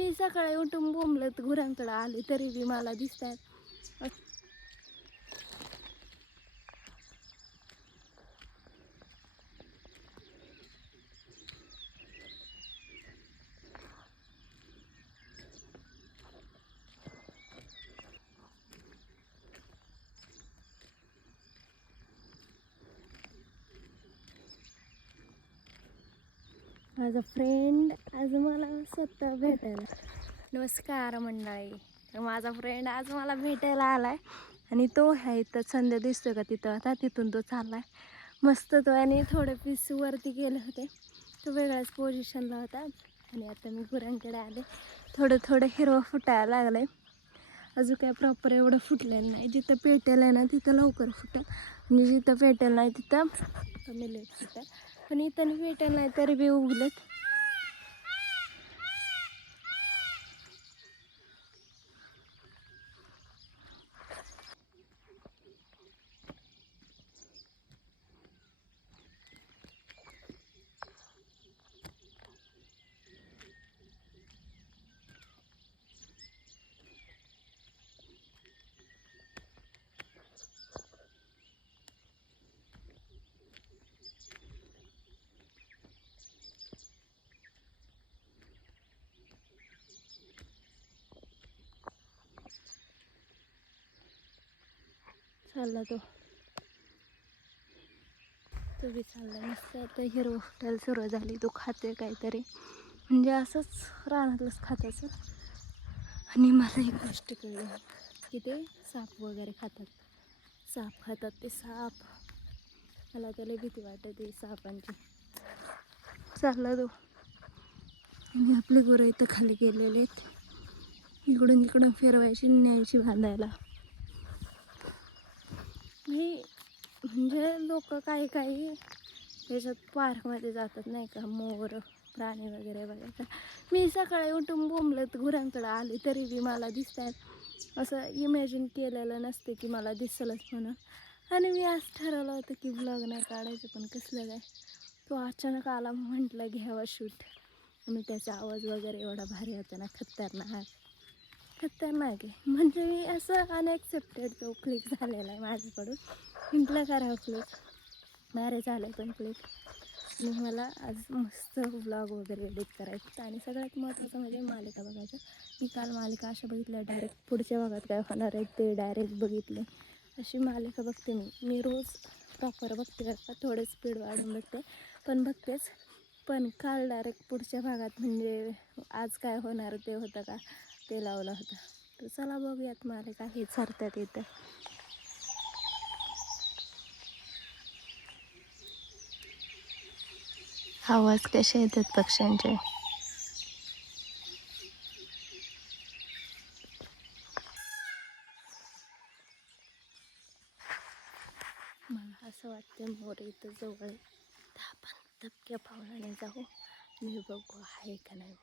मी सकाळी उठून बोंबलत गुरांकडे आले तरी बी मला दिसतात. माझा फ्रेंड आज मला स्वतः भेटायला. नमस्कार मंडळी. तर माझा फ्रेंड आज मला भेटायला आलाय आणि तो आहे तर संध्या दिसतोय का तिथं, आता तिथून तो चाललाय मस्त. तो आणि थोडे पीस वरती गेले होते, तो वेगळ्याच पोझिशनला होता आणि आता मी गुरांकडे आले. थोडं थोडं हिरवं फुटायला लागलंय, अजून काय प्रॉपर एवढं फुटलेलं नाही. जिथं पेटेल आहे ना तिथं लवकर फुटेल, म्हणजे जिथं पेटेल नाही तिथं कमी लेट फुटेल. पण इथं पेटेल नाही तरी बी उगलेत. चालला तो बी चालला मस्त. आता हिरवं फुटायला सुरुवात झाली. तो खाते काहीतरी, म्हणजे असंच रानातलंच खात असेल. आणि मला एक गोष्ट कळली की ते साप वगैरे खातात, साप खातात ते साप. मला त्याला भीती वाटते सापांची. चालला तो आणि आपले गुरं इथं खाली गेलेले आहेत, इकडून इकडून फिरवायची न्यायची बांधायला. मी म्हणजे लोक काही काही याच्यात पार्कमध्ये जातात नाही का, मोर प्राणी वगैरे बघायला. मी सकाळी उठून बोंबलत गुरांकडे आले तरी बी मला दिसतात. असं इमॅजिन केलेलं नसते की मला दिसलंच म्हणून. आणि मी आज ठरवलं होतं की ब्लॉग नाही काढायचं, पण कसलं काय तो अचानक आला, म्हटलं घ्यावा शूट. आणि त्याचा आवाज वगैरे एवढा भारी होता ना, खतरनाक आहे. म्हणजे मी असं अनएक्सेप्टेड तो क्लिक झालेला आहे माझ्याकडून. म्हटलं करावं क्लिक, भारी झालं पण क्लिक. आणि मला आज मस्त व्लॉग वगैरे एडिट करायचं. आणि सगळ्यात महत्त्वाचं म्हणजे मालिका बघायचं. मी काल मालिका अशा बघितल्या, डायरेक्ट पुढच्या भागात काय होणार आहे ते डायरेक्ट बघितले. अशी मालिका बघते मी रोज प्रॉपर बघते का, थोडे स्पीड वाढून बघते पण बघतेच. पण काल डायरेक्ट पुढच्या भागात, म्हणजे आज काय होणार ते होतं का ते लावलं होतं. तर चला बघूयात मालिका. हे सरतात इथं. आवाज कसे येतात पक्ष्यांचे. मला असं वाटतं मोर इथं जवळ, तर आपण धबक्या पावलाने जाऊ मी बघू आहे का नाही.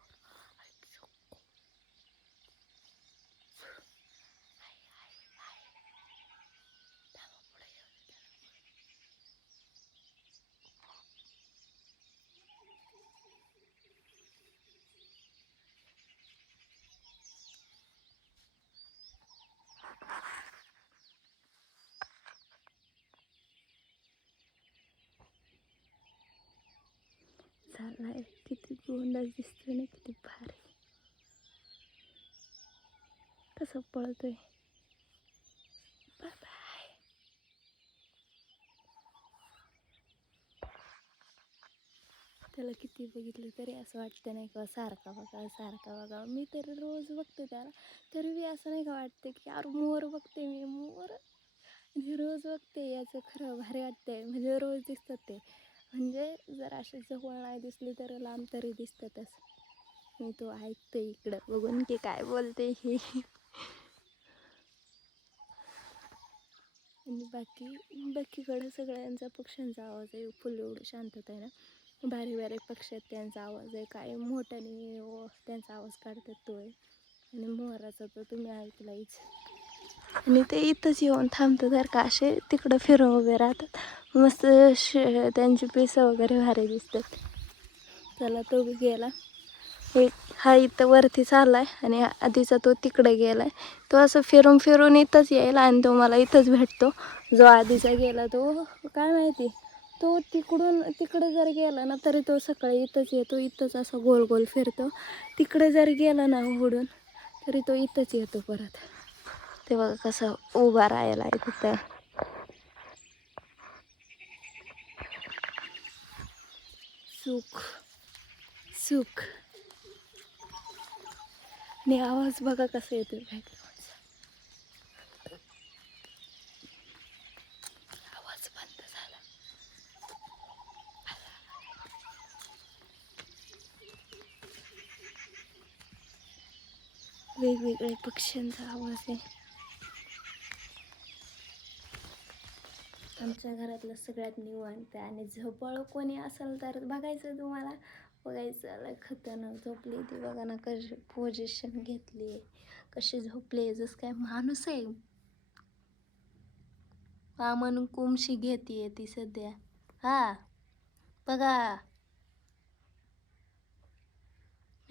चाललाय किती गोंडा दिसतोय ना, किती भारी कसं पळतोय. Bye bye. त्याला किती बघितलं तरी असं वाटतं नाही का सारखा बघा. मी तर रोज बघते त्याला, तरी बी असं नाही का वाटते की यार मोर बघते मी, मोर मी रोज बघते. याचं खरं भारी वाटते, म्हणजे रोज दिसतात ते. म्हणजे जर असे जवळ नाही दिसली तर लांब तरी दिसतातच. मी तो ऐकते इकडं बघून की काय बोलते ही. आणि बाकीकडं सगळ्यांचा पक्ष्यांचा आवाज आहे, फुल एवढं शांतता आहे ना. बारीक पक्षी आहेत त्यांचा आवाज आहे, काय मोठ्याने त्यांचा आवाज काढतात तो आहे. आणि मोराचा तर तुम्ही ऐकलाच. आणि ते इथंच येऊन थांबतं जर का, असे तिकडं फिरून वगैरे राहतात मस्त. त्यांची पिसं वगैरे भारी दिसतात. चला तो बी गेला. एक हा इथं वरती चाललाय आणि आधीचा तो तिकडे गेलाय. तो असं फिरून फिरून इथंच येईल आणि तो मला इथंच भेटतो. जो आधीचा गेला तो काय माहिती, तो तिकडून तिकडे जर गेला ना तरी तो सकाळी इथंच येतो, इथंच असं गोल गोल फिरतो. तिकडे जर गेला ना उडून तरी तो इथंच येतो परत. ते बघा कसं उभा राहायला आहे तिथं. सुख सुख आणि आवाज बघा कसा येतो बॅकग्राऊंडचा. आवाज बंद झाला. वेगवेगळे पक्ष्यांचा आवाज आहे. आमच्या घरातलं सगळ्यात निवांत आणि झोपाळू कोणी असेल तर बघायचं, तुम्हाला बघायचं. लय खतरनाक झोपली ती बघा ना, कशी पोझिशन घेतली, कशी झोपली जसं काय माणूस आहे. हा म्हणून कुमशी घेतीये ती सध्या. हा बघा.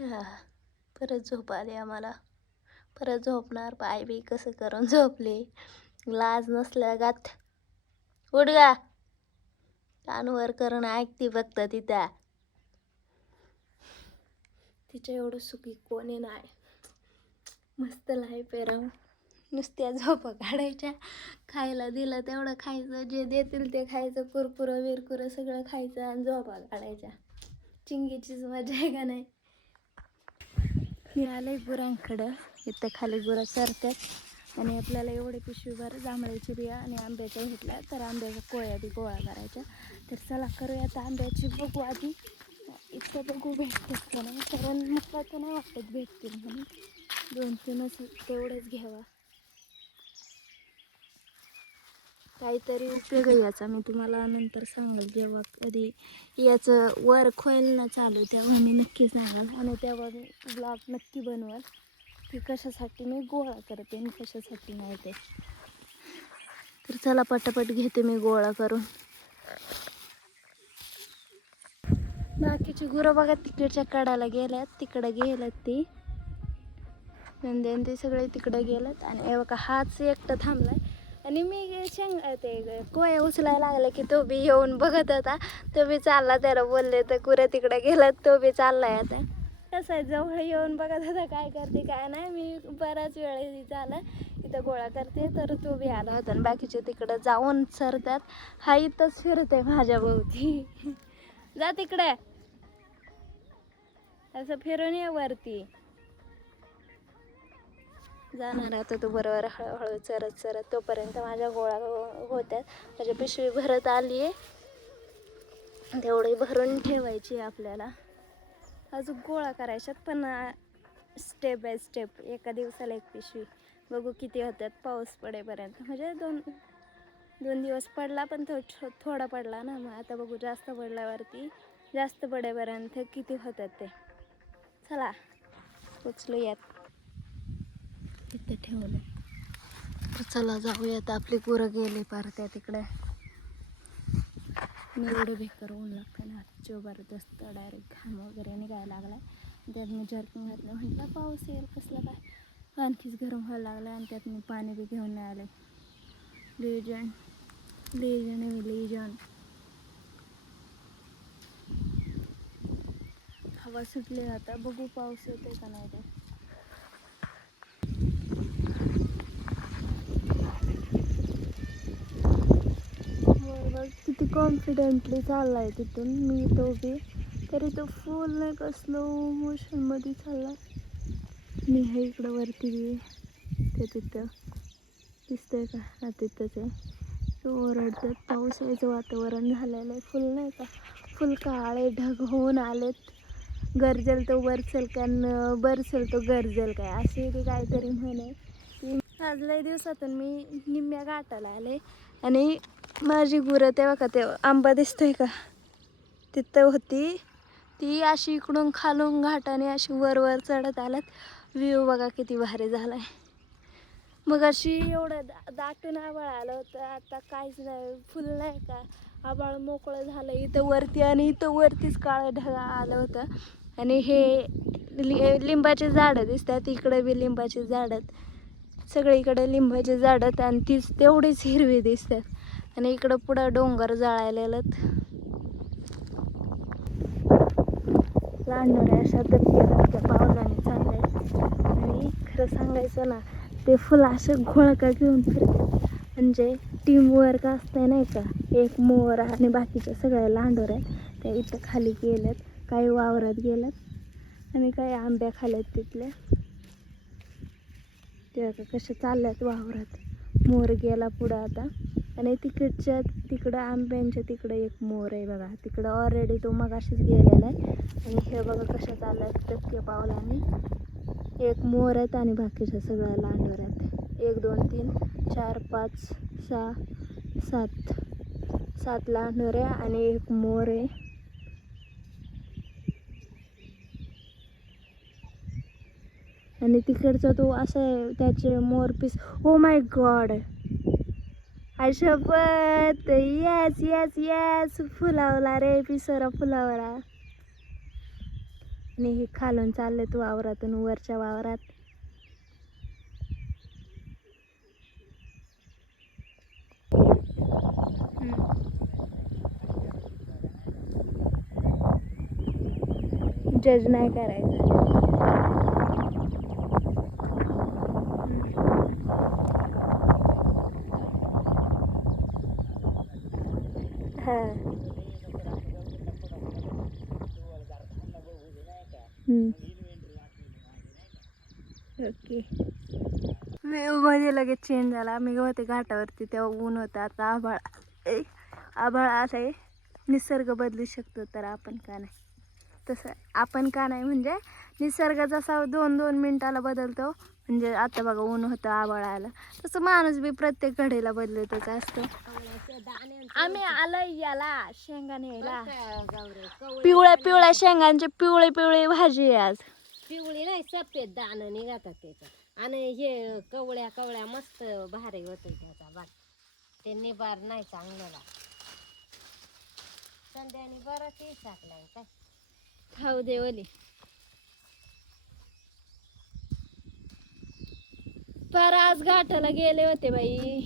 हा परत झोप आली आम्हाला, परत झोपणार. पाय बी कसं करून झोपले, लाज नसल्या गात. उठ गा, कान वर करून ऐकती फक्त तिथं. तिच्या एवढं सुखी कोणी नाही. मस्त लाईफ आहे राव. नुसत्या झोपा काढायच्या, खायला दिलं तेवढं खायचं, जे देतील ते खायचं, कुरकुरं विरकुरं सगळं खायचं आणि झोपा काढायच्या. चिंगीचीच मजा आहे का नाही. मी आले गुरांकडं. इथं खाली गुरं चरतात आणि आपल्याला एवढे पिशवीभर जांभळाची बिया आणि आंब्याच्या घेतल्या, तर आंब्याच्या कोया बी गोळा करायच्या. तर चला करूया आता आंब्याची. बघू आधी इथं बघू भेटतात का नाही, कारण मग तर नाही वाटत भेटतील म्हणून. 2-3च तेवढंच घ्यावा. काहीतरी उपयोग आहे याचा, मी तुम्हाला नंतर सांगाल जेव्हा कधी याचं वर्क होईल ना चालू, तेव्हा मी नक्की सांगाल आणि तेव्हा मी ब्लॉग नक्की बनवाल की कशासाठी मी गोळा करते आणि कशासाठी नाही ते. तर चला पटापट घेते मी गोळा करून. बाकीची गुरं बघा तिकडच्या कडाला गेल्यात, तिकडं गेल्यात ती नंदेन ते सगळे तिकडे गेलेत. आणि हे बघा हाच एकटा थांबलाय आणि मी ते कोया उचलायला लागले की तो बी येऊन बघत होता. तो बी चालला, त्याला बोलले तर गुरं तिकडे गेलात, तो बी चाललाय. आता कसं आहे, जवळ येऊन बघत होता काय करते काय नाही. मी बराच वेळ झाला इथं गोळा करते, तर तो बी आला होता. आणि बाकीचे तिकडं जाऊन सरतात. हा इथंच फिरते माझ्या भोवती. जा तिकडे, असं फिरून ये वरती. जाणार आता तो बरोबर हळूहळू चरत चरत. तोपर्यंत माझ्या गोळा होत्यात, माझी पिशवी भरत आली आहे. तेवढी भरून ठेवायची आपल्याला. अजून गोळा करायच्यात, पण स्टेप बाय स्टेप. एका दिवसाला एक पिशवी. बघू किती होतात पाऊस पडेपर्यंत. म्हणजे दोन दिवस पडला, पण थोडा पडला ना. मग आता बघू जास्त पडल्यावरती, जास्त पडेपर्यंत किती होतात ते. चला उचलूयात. इथं ठेवलं तर चला जाऊयात. आपली गुरं गेली पार त्या तिकडे. मी एवढं बेकार ऊन लागतं ना, जबरदस्त. डायरेक्ट घाम वगैरे निघायला लागला. त्यात मी जर्किंग घातलं, म्हटलं पाऊस येईल कसलं काय. आणखीच गरम व्हायला लागलं आणि त्यात मी पाणी बी घेऊन नाही आले. लेजन हवा सुटली. आता बघू पाऊस येते का नाही ते. किती कॉन्फिडेंटली चाललाय तिथून. मी तो बी तरी तो फुल नाही का स्लो मोशनमध्ये चालला. मी हे इकडं वरती बी ते तिथं दिसतंय का, हा तिथंच आहे. तो ओरडतात. पावसाचं वातावरण झालेलं आहे फुल नाही का, फुल काळे ढग होऊन आलेत. गरजेल तो बरसेल का, बरसेल तो गरजेल काय, अशी ती काहीतरी म्हणे. आज लय दिवसातून मी निम्म्या घाटाला आले आणि माझी गुरं तेव्हा का ते आंबा दिसतोय का तिथं होती. ती अशी इकडून खालून घाटाने अशी वर चढत आल्यात. व्ह्यू बघा किती भारी झालाय. मग अशी एवढं दाटून आभाळ आलं होतं, आता काहीच नाही, फुल नाही का आभाळ मोकळं झालं इथं वरती. आणि इथं वरतीच काळं ढग आलं होतं. आणि हे लिंबाचे झाडं दिसतात, इकडे बी लिंबाचे झाडं, सगळीकडे लिंबाचे झाडं आणि तीच तेवढीच हिरवी दिसतात आणि इकडं पुढं डोंगर जाळलेलं लांडोऱ्या अशा दबक्या पावलाने चालल्या. आणि खरं सांगायचं ना, ते फुलं असे घोळका घेऊन फिरतात, म्हणजे टीमवर्क असतंय नाही का. एक मोर आणि बाकीच्या सगळ्या लांडोऱ्या त्या इथं खाली गेल्यात, काही वावरात गेल्यात आणि काही आंब्या खाल्यात तिथल्या. ते कशा चालल्यात वावरात. मोर गेला पुढं आता आणि तिकडं आंब्यांच्या तिकडं एक मोर आहे बघा, तिकडं ऑलरेडी तो मगाशीच गेलेला आहे. आणि हे बघा कशा चालल्यात टक्के पावलाने. एक मोर आहेत आणि बाकीच्या सगळ्या लांडोर आहेत. 1 2 3 4 5 6 7 लांडोऱ्या आणि एक मोर आहे. आणि तिकडचा तो असं त्याचे मोर पीस. ओ माय गॉड, आयशपथ, येस येस येस, फुलावला रे पिसरा फुलावला. आणि हे खालून चालले तू वावरातून वरच्या वावरात. जज नाही करायचं. ओके, मध्ये लगेच चेंज झाला. मी होते घाटावरती तेव्हा ऊन होतं, आता आभाळ आहे. निसर्ग बदलू शकतो तर आपण का नाही. तसं आपण का नाही म्हणजे निसर्ग जसा 2-2 मिनिटाला बदलतो, म्हणजे आता बघा ऊन होतं आभाळ आलं, तसं माणूस बी प्रत्येक घडीला बदलतच असतो. आम्ही आलोय याला शेंगाने यायला. पिवळ्या शेंगांची पिवळी भाजी आहे आज. पिवळी नाही, सफेद दाणं निघतात त्याच्यात. आणि हे कवळ्या मस्त भारी होते त्याचा बाग. ते निबार नाही चांगलं. संध्याने बरं ते टाकलाय काय खाऊ दे ओली. पर आज घाटाला गेले होते बाई.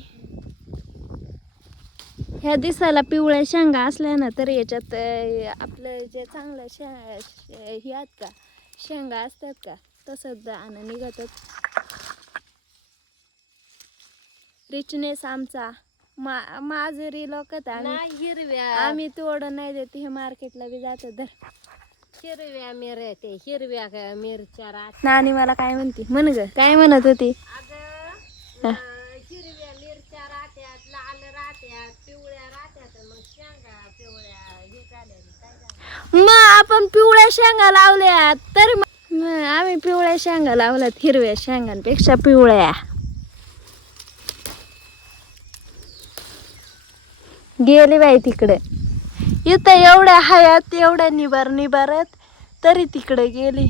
ह्या दिसायला पिवळ्या शेंगा असल्या ना, तर याच्यात आपलं जे चांगलं हे आहेत का शेंगा असतात का, तसंच दाणं निघतात. रिचनेस आमचा माझरी लोक हिरव्या. आम्ही तोडून नाही देते, हे मार्केटला बी जातात. धर हिरव्या मिरच्या, ते हिरव्या मिरच्या नानी मला काय म्हणते म्हण ग, काय म्हणत होती. हिरव्या मिरच्या राहत्यात, लाल राहत्यात, पिवळ्या राहत्यात. मग शेंगा पिवळ्या हे झाल्या काय मग आपण पिवळ्या शेंगा लावल्या तर आम्ही पिवळ्या शेंगा लावल्यात, हिरव्या शेंगांपेक्षा पिवळ्या. गेली बाई तिकडे. इथं एवढ्या हयात एवढ्या निबारत तरी तिकडे गेली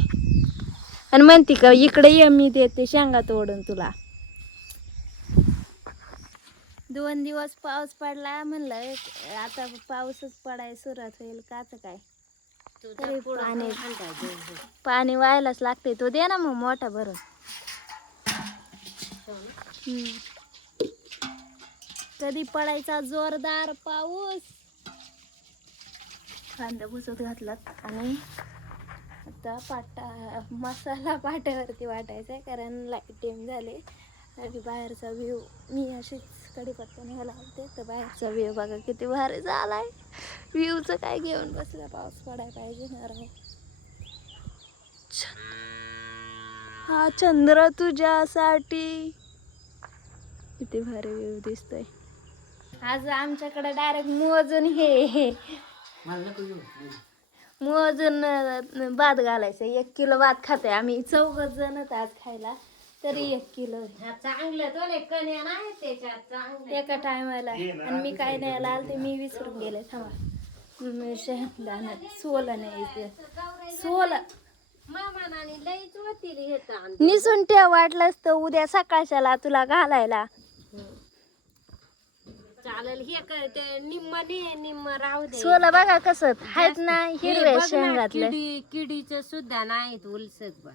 आणि म्हणती का इकडे ये मी देते शेंगा तोडून तुला. 2 दिवस पाऊस पडला, म्हणलं आता पाऊसच पडाय सुरुवात होईल काच काय. तरी पाणी व्हायलाच लागते. तो दे ना मग मोठा भरून. कधी पडायचा जोरदार पाऊस. कांदा भुसत घातलात आणि आता मसाला पाट्यावरती वाटायचा आहे, कारण लाईट टाईम झाले. आणि बाहेरचा व्ह्यू मी अशीच कढीपत्त्याने ह्याला लावते, तर बाहेरचा व्ह्यू बघा किती भारी झालाय. व्ह्यूचं काय घेऊन बसला, पाऊस पडायला पाहिजे ना राव. हा चंद्र तुझ्यासाठी, किती भारी व्ह्यू दिसतोय. आज आमच्याकडे डायरेक्ट मोजून भात घालायचं. 1 किलो भात खाते आम्ही 4 जणच आज खायला, तरी 1 किलो चांगलं. तो कन्या नाही त्याच्यात चांगलं एका टायमाला. आणि मी काय नाही आलते, मी विसरून गेले. थांबा, शेंगदाणा सोलं नाही, सोलं मामानाने लईच होतील हे तांदूळ. निसून ठेव, वाटलंच तर उद्या सकाळच्याला तुला घालायला. चालेल हे ते निम्म दे निम्म राहू दे. सोला बघा कसं आहेत ना हे हिरव्या बघ ना, शेंगातले. किडीचं सुद्धा नाहीत उलसत बघ.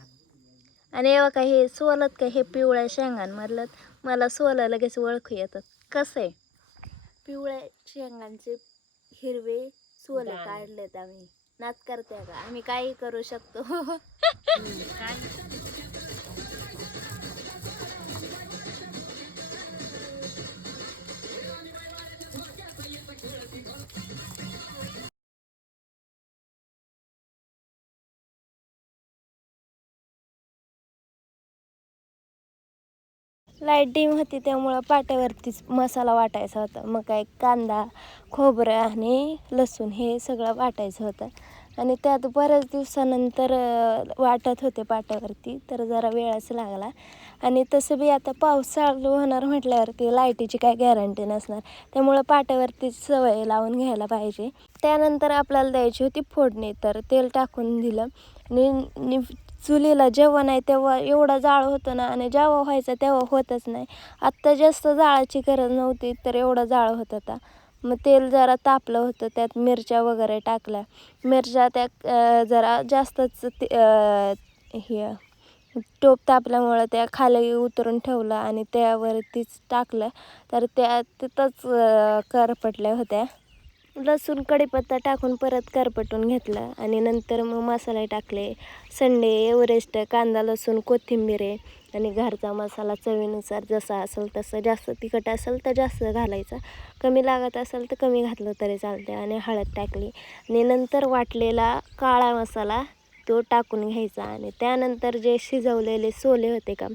आणि एव्हा का हे सोलत का हे पिवळ्या शेंगांमधलं मला सोला लगेच ओळखू येतात. कसं आहे पिवळ्या शेंगांचे हिरवे सोल दाणे. काढलेत आम्ही. नात करते का आम्ही काही करू शकतो. काय लाईट डीम होती त्यामुळं पाट्यावरतीच मसाला वाटायचा होता. मग काय कांदा खोबरं आणि लसूण हे सगळं वाटायचं होतं. आणि त्यात बऱ्याच दिवसानंतर वाटत होते पाट्यावरती तर जरा वेळच लागला. आणि तसं बी आता पाऊस चालू होणार म्हटल्यावरती लाईटीची काय गॅरंटी नसणार त्यामुळं पाट्यावरतीच सवय लावून घ्यायला पाहिजे. त्यानंतर आपल्याला द्यायची होती फोडणी तर तेल टाकून दिलं आणि चुलीला जेव्हा नाही तेव्हा एवढं जाळ होतं ना आणि जेव्हा व्हायचं तेव्हा होतच नाही. आत्ता जास्त जाळाची गरज नव्हती तर एवढं जाळ होत होता. मग तेल जरा तापलं होतं त्यात मिरच्या वगैरे टाकल्या. मिरच्या त्या जरा जास्तच हे टोप तापल्यामुळं त्या खाली उतरून ठेवलं आणि त्यावरतीच टाकलं तर त्या तिथंच करपटल्या होत्या. लसूण कढीपत्ता टाकून परत करपटून घेतलं आणि नंतर मग मसाले टाकले. संडे एव्हरेस्ट कांदा लसूण कोथिंबीर आणि घरचा मसाला चवीनुसार जसा असेल तसं. जास्त तिखट असेल तर जास्त घालायचा, कमी लागत असेल तर कमी घातलं तरी चालते. आणि हळद टाकली आणि नंतर वाटलेला काळा मसाला तो टाकून घ्यायचा आणि त्यानंतर जे शिजवलेले सोले होते का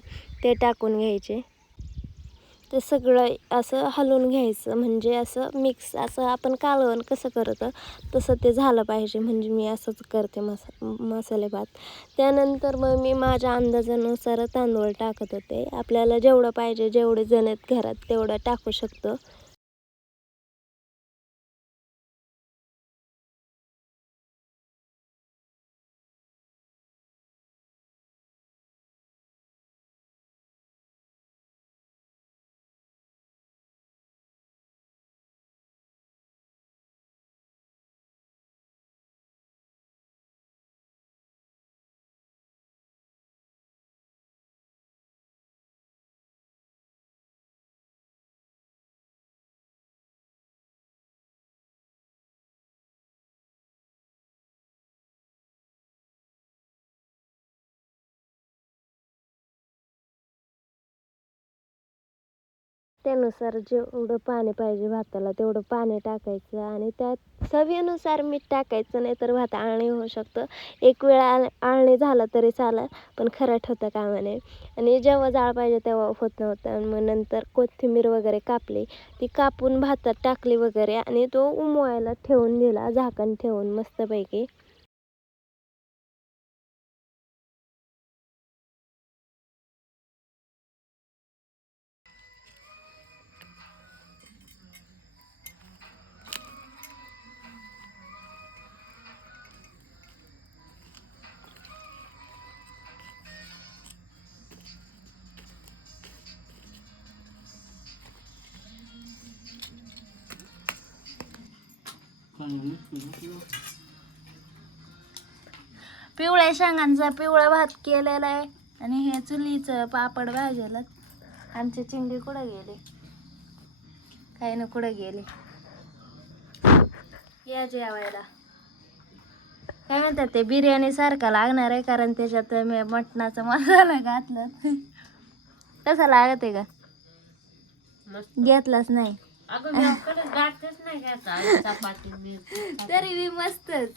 ते टाकून घ्यायचे. ते सगळं असं हलवून घ्यायचं म्हणजे असं मिक्स असं आपण कालवण कसं करतो तसं ते झालं पाहिजे. म्हणजे मी असंच करते मसाले भात. त्यानंतर मग मी माझ्या अंदाजानुसार तांदूळ टाकत होते. आपल्याला जेवढं पाहिजे जेवढे जण आहेत घरात तेवढं टाकू शकतो. त्यानुसार जेवढं पाणी पाहिजे भाताला तेवढं पाणी टाकायचं आणि त्यात चवीनुसार मीठ टाकायचं. नाही तर भात आळणी होऊ शकतं. एक वेळा आळणी झालं तरी चालेल पण खरट होतं कामा नये. आणि जेव्हा जाळ पाहिजे तेव्हा होत नव्हतं. आणि मग नंतर कोथिंबीर वगैरे कापली ती कापून भातात टाकली वगैरे आणि तो उमवायला ठेवून दिला झाकण ठेवून मस्तपैकी. पिवळ्या शेंगांचा पिवळा भात केलेला आहे आणि हे चुलीचं पापड भाजलं. आमची चिंडी कुठं गेली काही ना कुठं गेली. या जेवायला काय म्हणतात ते बिर्याणी सारखा लागणार आहे कारण त्याच्यात मी मटणाचा मसाला घातला. कसा लागत आहे का घेतलाच नाही अगं मी गाठच नाही घ्यायचा चपाती तरी मी मस्तच.